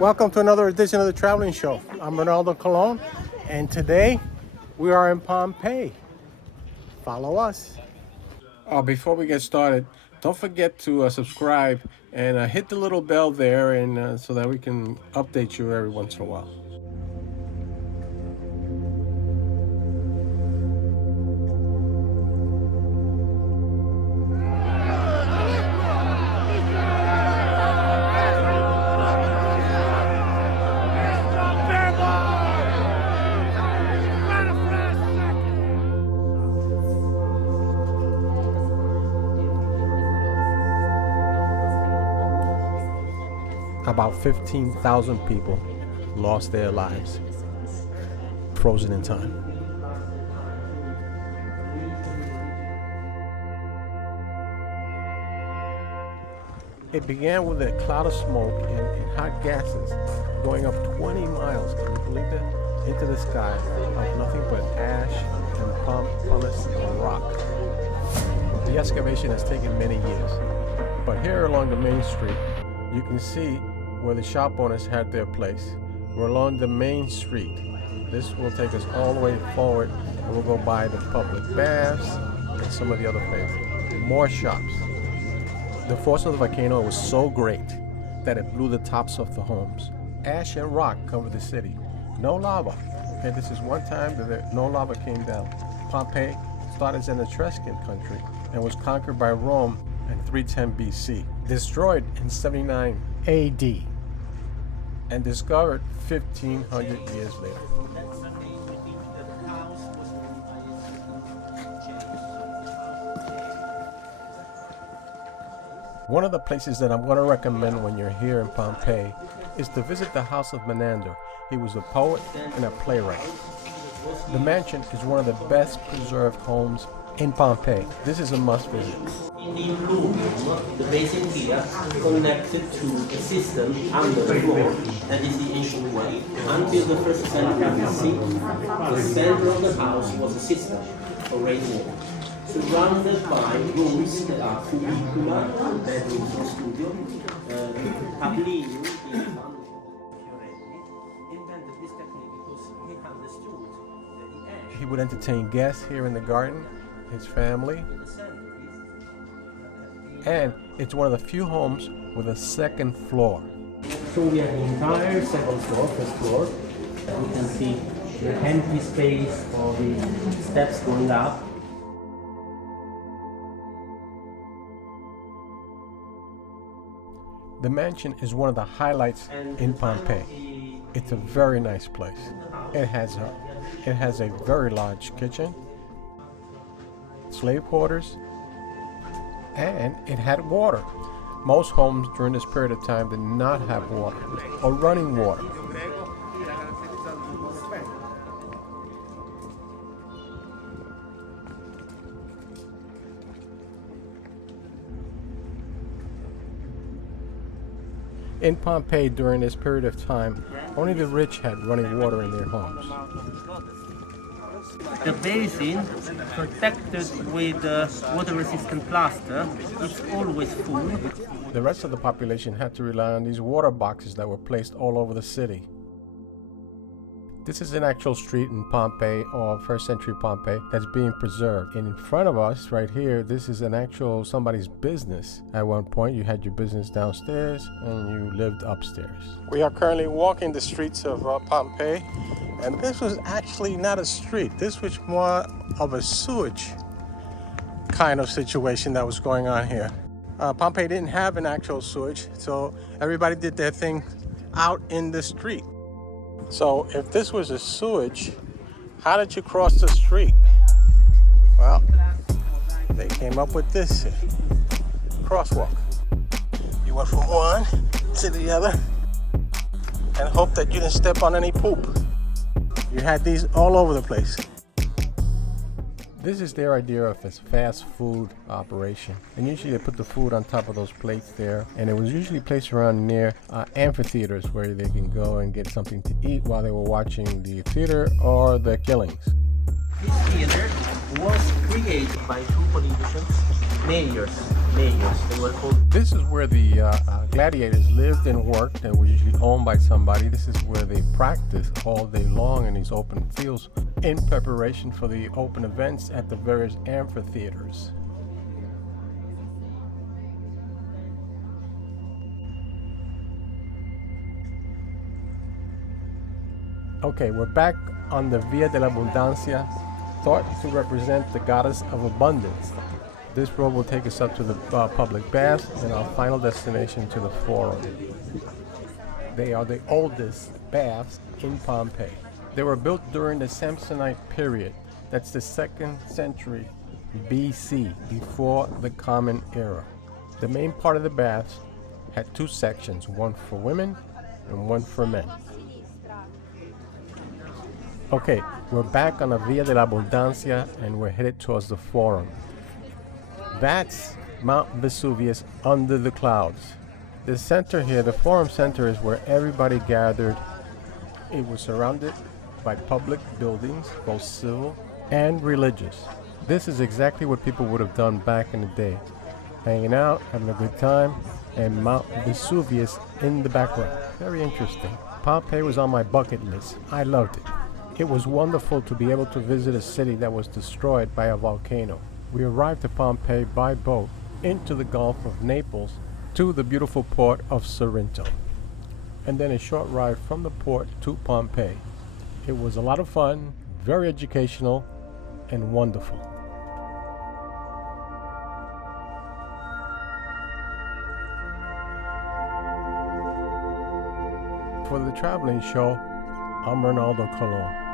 Welcome to another edition of the Traveling Show. I'm Ronaldo Colon, and today we are in Pompeii. Follow us. Before we get started, don't forget to subscribe and hit the little bell there, and so that we can update you every once in a while. About 15,000 people lost their lives, frozen in time. It began with a cloud of smoke and hot gases going up 20 miles, can you believe that? Into the sky of nothing but ash and pumice and rock. The excavation has taken many years, but here along the main street, you can see where the shop owners had their place. We're along the main street. This will take us all the way forward, and we'll go by the public baths and some of the other places. More shops. The force of the volcano was so great that it blew the tops off the homes. Ash and rock covered the city. No lava. And this is one time that no lava came down. Pompeii started as an Etruscan country and was conquered by Rome in 310 BC. Destroyed in 79 AD. And discovered 1,500 years later. One of the places that I'm going to recommend when you're here in Pompeii is to visit the house of Menander. He was a poet and a playwright. The mansion is one of the best preserved homes in Pompeii. This is a must visit. In the room, the basic here connected to a system under the floor, that is the ancient way. Until the 1st century BC, the center of the house was a system for raising water, surrounded by rooms that are cubicular, bedrooms or studio. Pabellini, the invented this technique because he understood that the ash. He would entertain guests here in the garden, his family. And it's one of the few homes with a second floor. So we have the entire second floor, first floor. We can see the empty space for the steps going up. The mansion is one of the highlights in Pompeii. It's a very nice place. It has a very large kitchen, slave quarters, and it had water. Most homes during this period of time did not have water or running water. In Pompeii during this period of time, only the rich had running water in their homes. The basin, protected with water-resistant plaster, is always full. The rest of the population had to rely on these water boxes that were placed all over the city. This is an actual street in Pompeii, or first century Pompeii, that's being preserved. And in front of us, right here, this is an actual somebody's business. At one point, you had your business downstairs and you lived upstairs. We are currently walking the streets of Pompeii, and this was actually not a street. This was more of a sewage kind of situation that was going on here. Pompeii didn't have an actual sewage, so everybody did their thing out in the street. So if this was a sewage, how did you cross the street? Well, they came up with this crosswalk. You went from one to the other and hope that you didn't step on any poop. You had these all over the place. This is their idea of a fast food operation. And usually they put the food on top of those plates there. And it was usually placed around near amphitheaters where they can go and get something to eat while they were watching the theater or the killings. This theater was created by two politicians, mayors, layers. They were called. This is where the gladiators lived and worked and were usually owned by somebody. This is where they practiced all day long in these open fields in preparation for the open events at the various amphitheaters. Okay, we're back on the Via dell'Abbondanza, thought to represent the goddess of abundance. This road will take us up to the public baths and our final destination to the Forum. They are the oldest baths in Pompeii. They were built during the Samsonite period. That's the 2nd century BC, before the Common Era. The main part of the baths had 2 sections, one for women and one for men. Okay, we're back on the Via dell'Abbondanza and we're headed towards the Forum. That's Mount Vesuvius under the clouds. The center here, the Forum Center, is where everybody gathered. It was surrounded by public buildings, both civil and religious. This is exactly what people would have done back in the day. Hanging out, having a good time, and Mount Vesuvius in the background. Very interesting. Pompeii was on my bucket list. I loved it. It was wonderful to be able to visit a city that was destroyed by a volcano. We arrived at Pompeii by boat into the Gulf of Naples to the beautiful port of Sorrento, and then a short ride from the port to Pompeii. It was a lot of fun, very educational, and wonderful. For the traveling show, I'm Ronaldo Colon.